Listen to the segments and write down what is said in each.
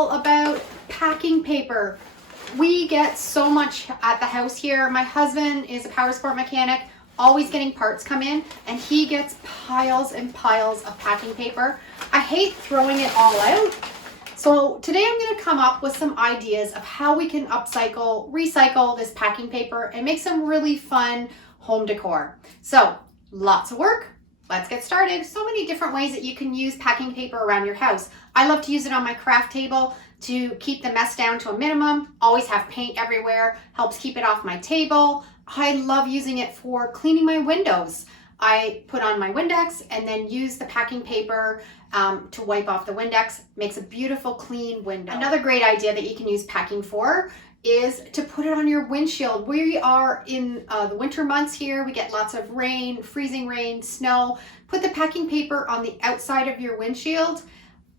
all about packing paper. We get so much at the house here. My husband is a power sport mechanic, always getting parts come in, and he gets piles and piles of packing paper. I hate throwing it all out. So today I'm going to come up with some ideas of how we can upcycle, recycle this packing paper and make some really fun home decor. So lots of work. Let's get started. So many different ways that you can use packing paper around your house. I love to use it on my craft table to keep the mess down to a minimum. Always have paint everywhere, helps keep it off my table. I love using it for cleaning my windows. I put on my Windex and then use the packing paper to wipe off the Windex. Makes a beautiful clean window. Another great idea that you can use packing for is to put it on your windshield. We are in the winter months here. We get lots of rain, freezing rain, snow. Put the packing paper on the outside of your windshield.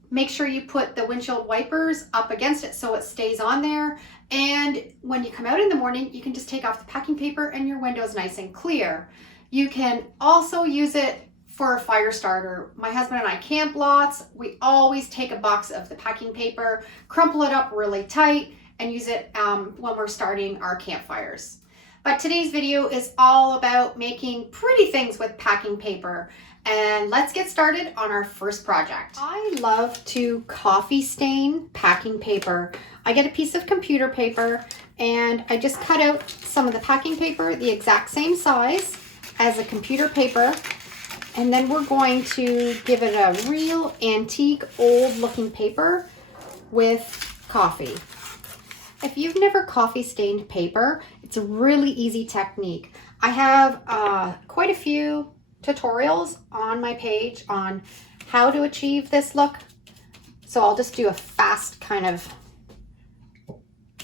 Make sure you put the windshield wipers up against it so it stays on there. And when you come out in the morning, you can just take off the packing paper and your window's nice and clear. You can also use it for a fire starter. My husband and I camp lots. We always take a box of the packing paper, crumple it up really tight, and use it when we're starting our campfires. But today's video is all about making pretty things with packing paper. And let's get started on our first project. I love to coffee stain packing paper. I get a piece of computer paper and I just cut out some of the packing paper the exact same size as a computer paper. And then we're going to give it a real antique, old looking paper with coffee. If you've never coffee stained paper, it's a really easy technique. I have quite a few tutorials on my page on how to achieve this look. So I'll just do a fast kind of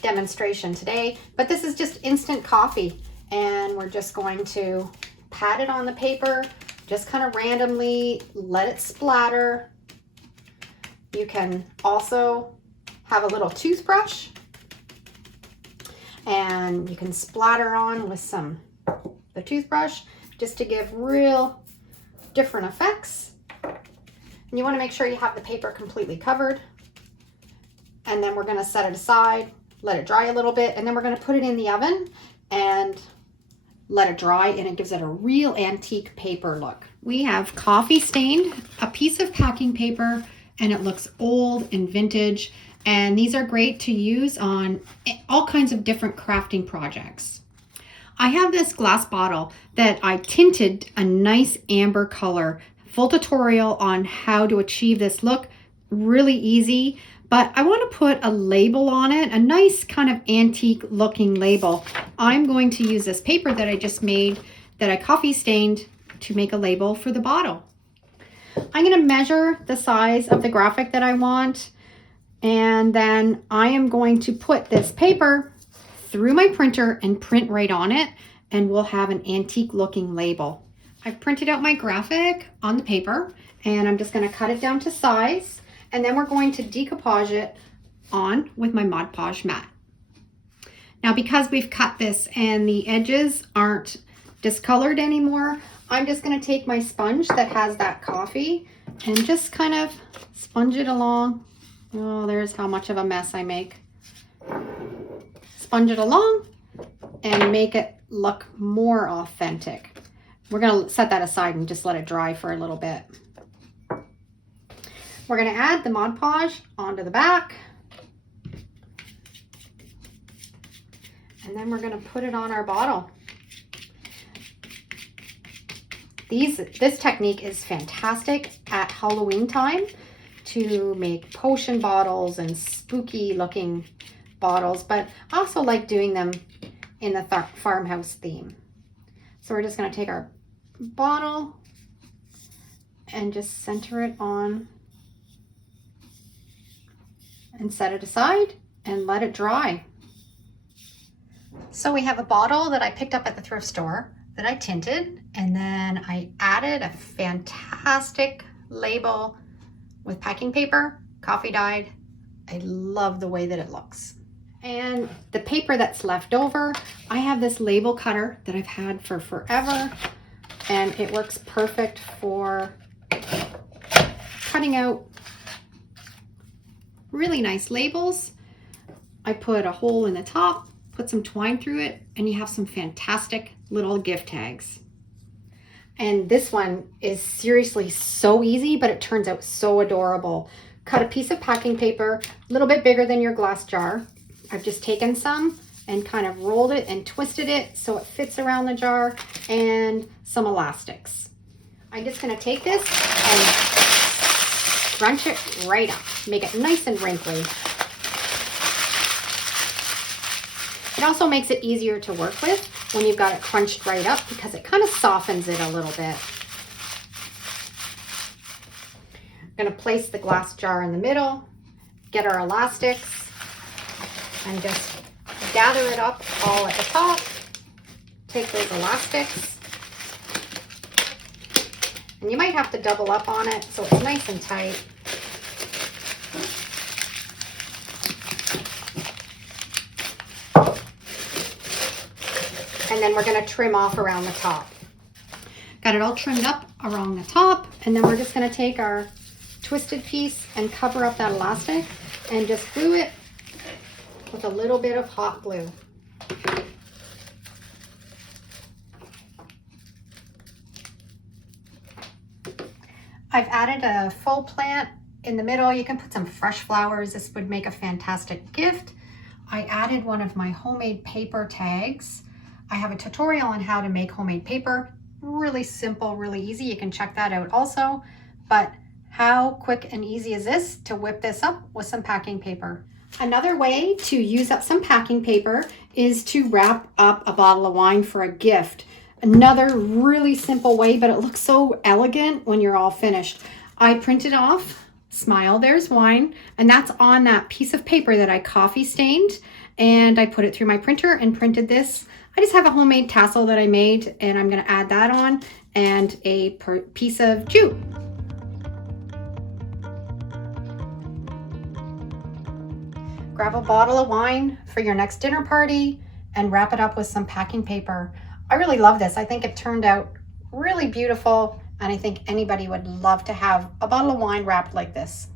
demonstration today, but this is just instant coffee and we're just going to pat it on the paper, just kind of randomly let it splatter. You can also have a little toothbrush and you can splatter on with the toothbrush just to give real different effects. And you want to make sure you have the paper completely covered. And then we're going to set it aside, let it dry a little bit, and then we're going to put it in the oven and let it dry, and it gives it a real antique paper look. We have coffee stained a piece of packing paper and it looks old and vintage, and these are great to use on all kinds of different crafting projects. I have this glass bottle that I tinted a nice amber color. Full tutorial on how to achieve this look, really easy, but I want to put a label on it, a nice kind of antique looking label. I'm going to use this paper that I just made that I coffee stained to make a label for the bottle. I'm going to measure the size of the graphic that I want, and then I am going to put this paper through my printer and print right on it, and we'll have an antique looking label. I've printed out my graphic on the paper and I'm just going to cut it down to size, and then we're going to decoupage it on with my Mod Podge mat. Now, because we've cut this and the edges aren't discolored anymore, I'm just going to take my sponge that has that coffee and just kind of sponge it along. Oh, there's how much of a mess I make. Sponge it along and make it look more authentic. We're going to set that aside and just let it dry for a little bit. We're going to add the Mod Podge onto the back. And then we're going to put it on our bottle. This technique is fantastic at Halloween time to make potion bottles and spooky looking bottles, but I also like doing them in the farmhouse theme. So we're just going to take our bottle and just center it on and set it aside and let it dry. So we have a bottle that I picked up at the thrift store that I tinted, and then I added a fantastic label with packing paper, coffee dyed. I love the way that it looks. And the paper that's left over, I have this label cutter that I've had for forever, and it works perfect for cutting out really nice labels. I put a hole in the top, put some twine through it, and you have some fantastic little gift tags. And this one is seriously so easy, but it turns out so adorable. Cut a piece of packing paper, a little bit bigger than your glass jar. I've just taken some and kind of rolled it and twisted it so it fits around the jar, and some elastics. I'm just gonna take this and scrunch it right up, make it nice and wrinkly. It also makes it easier to work with when you've got it crunched right up, because it kind of softens it a little bit. I'm gonna place the glass jar in the middle, get our elastics, and just gather it up all at the top. Take those elastics, and you might have to double up on it so it's nice and tight. And then we're going to trim off around the top. Got it all trimmed up around the top, and then we're just going to take our twisted piece and cover up that elastic and just glue it with a little bit of hot glue. I've added a faux plant in the middle. You can put some fresh flowers. This would make a fantastic gift. I added one of my homemade paper tags. I have a tutorial on how to make homemade paper. Really simple, really easy. You can check that out also. But how quick and easy is this to whip this up with some packing paper? Another way to use up some packing paper is to wrap up a bottle of wine for a gift. Another really simple way, but it looks so elegant when you're all finished. I printed off, smile, there's wine, and that's on that piece of paper that I coffee stained, and I put it through my printer and printed this. I just have a homemade tassel that I made, and I'm going to add that on, and a piece of jute. Grab a bottle of wine for your next dinner party and wrap it up with some packing paper. I really love this. I think it turned out really beautiful, and I think anybody would love to have a bottle of wine wrapped like this.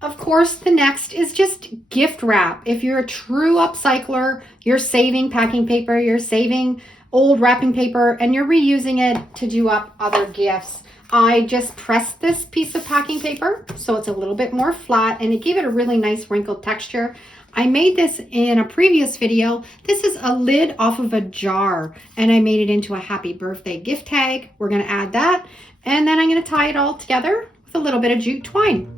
Of course, the next is just gift wrap. If you're a true upcycler, you're saving packing paper, you're saving old wrapping paper, and you're reusing it to do up other gifts. I just pressed this piece of packing paper so it's a little bit more flat, and it gave it a really nice wrinkled texture. I made this in a previous video. This is a lid off of a jar, and I made it into a happy birthday gift tag. We're gonna add that, and then I'm gonna tie it all together with a little bit of jute twine.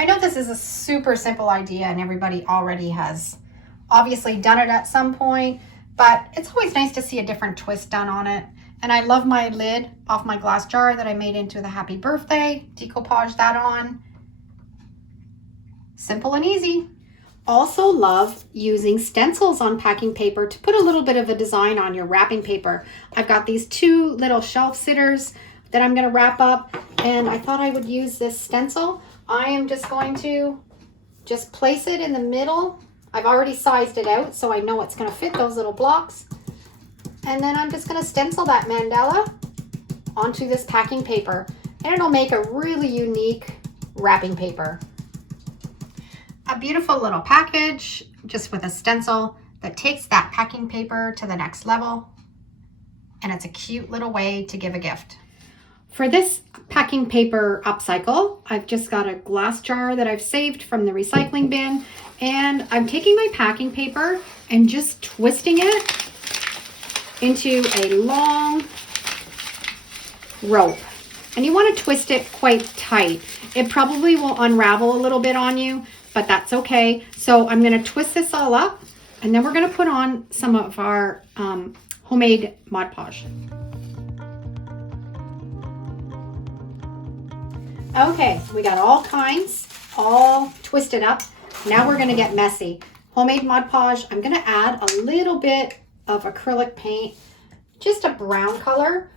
I know this is a super simple idea and everybody already has obviously done it at some point, but it's always nice to see a different twist done on it. And I love my lid off my glass jar that I made into the happy birthday. Decoupage that on. Simple and easy. Also love using stencils on packing paper to put a little bit of a design on your wrapping paper. I've got these two little shelf sitters that I'm gonna wrap up, and I thought I would use this stencil. I am just going to just place it in the middle. I've already sized it out so I know it's gonna fit those little blocks. And then I'm just gonna stencil that mandala onto this packing paper, and it'll make a really unique wrapping paper. A beautiful little package just with a stencil that takes that packing paper to the next level. And it's a cute little way to give a gift. For this packing paper upcycle, I've just got a glass jar that I've saved from the recycling bin, and I'm taking my packing paper and just twisting it into a long rope. And you want to twist it quite tight. It probably will unravel a little bit on you, but that's okay. So I'm going to twist this all up, and then we're going to put on some of our homemade Mod Podge. Okay, we got all kinds, all twisted up. Now we're going to get messy. Homemade Mod Podge, I'm going to add a little bit of acrylic paint, just a brown color,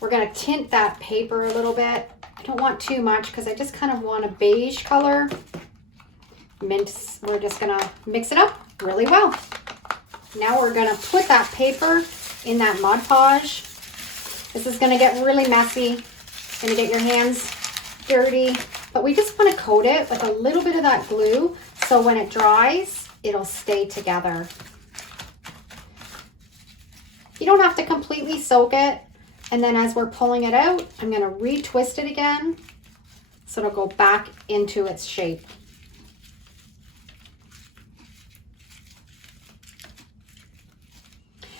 we're going to tint that paper a little bit. I don't want too much because I just kind of want a beige color. We're just going to mix it up really well. Now we're gonna put that paper in that Mod Podge. This is gonna get really messy, gonna get your hands dirty, but we just wanna coat it with a little bit of that glue so when it dries, it'll stay together. You don't have to completely soak it, and then as we're pulling it out, I'm gonna retwist it again so it'll go back into its shape.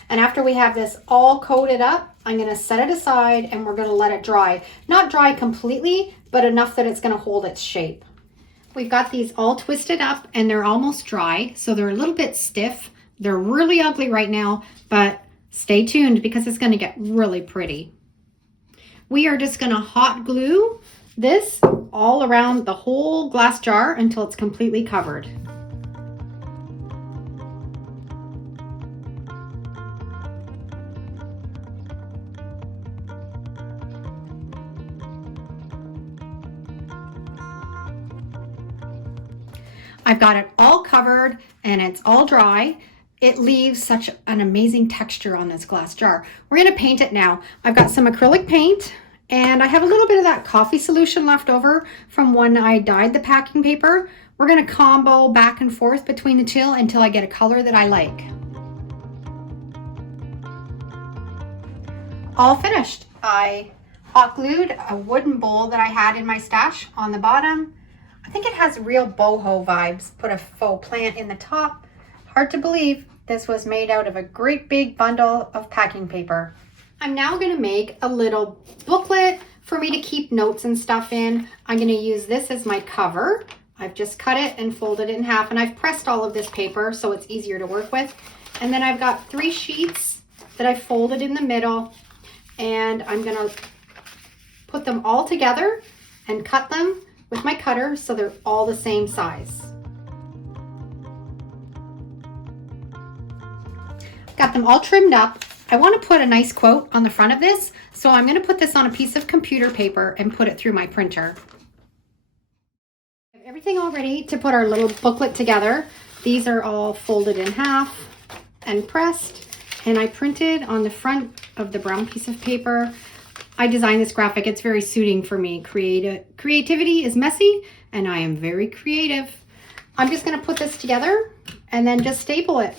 And after we have this all coated up, I'm gonna set it aside and we're gonna let it dry. Not dry completely, but enough that it's gonna hold its shape. We've got these all twisted up and they're almost dry, so they're a little bit stiff. They're really ugly right now, but stay tuned because it's gonna get really pretty. We are just gonna hot glue this all around the whole glass jar until it's completely covered. I've got it all covered and it's all dry. It leaves such an amazing texture on this glass jar. We're gonna paint it now. I've got some acrylic paint and I have a little bit of that coffee solution left over from when I dyed the packing paper. We're gonna combo back and forth between the two until I get a color that I like. All finished. I hot glued a wooden bowl that I had in my stash on the bottom. I think it has real boho vibes. Put a faux plant in the top. Hard to believe this was made out of a great big bundle of packing paper. I'm now going to make a little booklet for me to keep notes and stuff in. I'm going to use this as my cover. I've just cut it and folded it in half, and I've pressed all of this paper so it's easier to work with. And then I've got 3 sheets that I folded in the middle, and I'm going to put them all together and cut them with my cutter so they're all the same size. Got them all trimmed up. I want to put a nice quote on the front of this, so I'm going to put this on a piece of computer paper and put it through my printer. I have everything all ready to put our little booklet together. These are all folded in half and pressed, and I printed on the front of the brown piece of paper. I designed this graphic. It's very suiting for me. Creativity is messy, and I am very creative. I'm just going to put this together and then just staple it.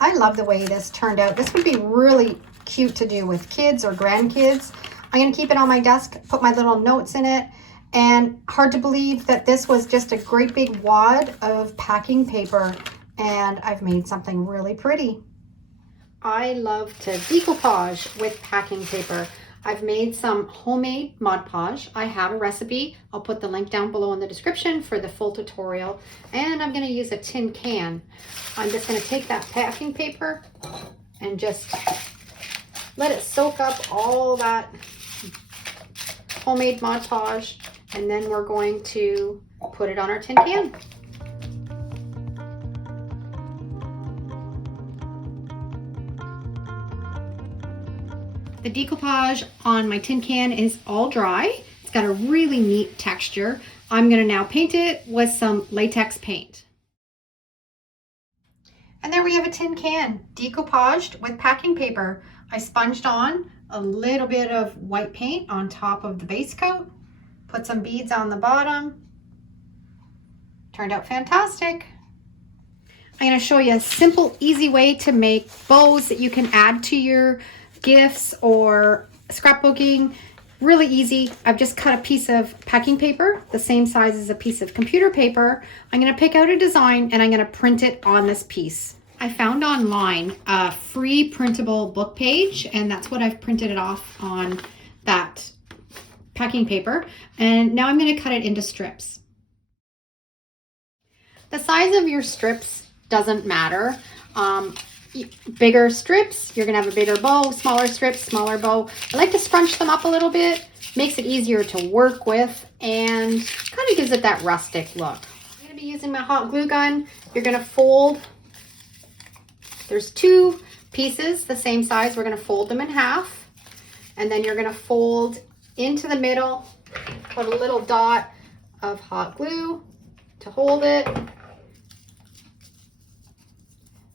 I love the way this turned out. This would be really cute to do with kids or grandkids. I'm going to keep it on my desk, put my little notes in it, and hard to believe that this was just a great big wad of packing paper, and I've made something really pretty. I love to decoupage with packing paper. I've made some homemade Mod Podge. I have a recipe. I'll put the link down below in the description for the full tutorial. And I'm going to use a tin can. I'm just going to take that packing paper and just let it soak up all that homemade Mod Podge. And then we're going to put it on our tin can. The decoupage on my tin can is all dry. It's got a really neat texture. I'm going to now paint it with some latex paint. And there we have a tin can decoupaged with packing paper. I sponged on a little bit of white paint on top of the base coat, put some beads on the bottom. Turned out fantastic. I'm going to show you a simple, easy way to make bows that you can add to your gifts or scrapbooking. Really easy. I've just cut a piece of packing paper the same size as a piece of computer paper. I'm going to pick out a design and I'm going to print it on this piece. I found online a free printable book page, and that's what I've printed it off on that packing paper. And now I'm going to cut it into strips. The size of your strips doesn't matter. Bigger strips, you're gonna have a bigger bow. Smaller strips, smaller bow. I like to scrunch them up a little bit. Makes it easier to work with and kind of gives it that rustic look. I'm gonna be using my hot glue gun. You're gonna fold. There's 2 pieces the same size. We're gonna fold them in half, and then you're gonna fold into the middle, put a little dot of hot glue to hold it.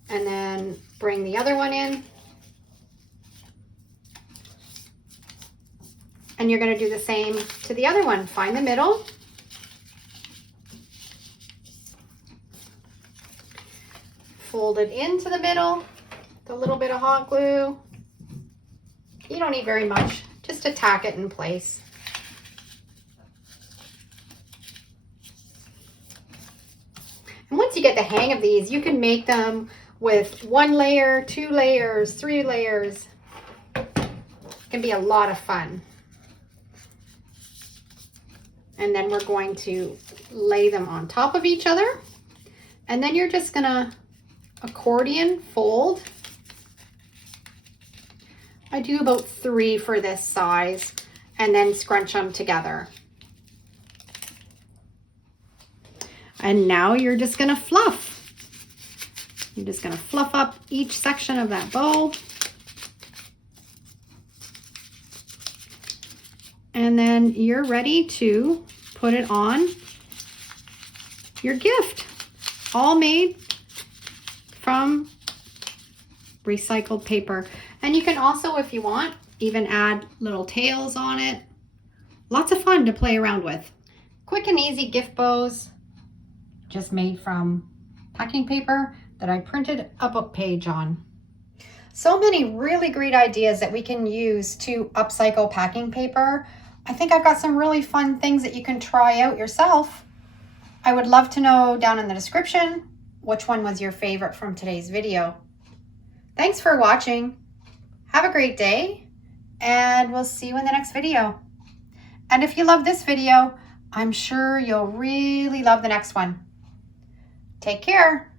And then bring the other one in. And you're going to do the same to the other one. Find the middle. Fold it into the middle with a little bit of hot glue. You don't need very much, just to tack it in place. And once you get the hang of these, you can make them with 1 layer, 2 layers, 3 layers. It can be a lot of fun. And then we're going to lay them on top of each other. And then you're just gonna accordion fold. I do about 3 for this size, and then scrunch them together. And now you're just gonna fluff. You're just gonna fluff up each section of that bow. And then you're ready to put it on your gift. All made from recycled paper. And you can also, if you want, even add little tails on it. Lots of fun to play around with. Quick and easy gift bows, just made from packing paper that I printed a book page on. So many really great ideas that we can use to upcycle packing paper. I think I've got some really fun things that you can try out yourself. I would love to know down in the description which one was your favorite from today's video. Thanks for watching. Have a great day, and we'll see you in the next video. And if you love this video, I'm sure you'll really love the next one. Take care.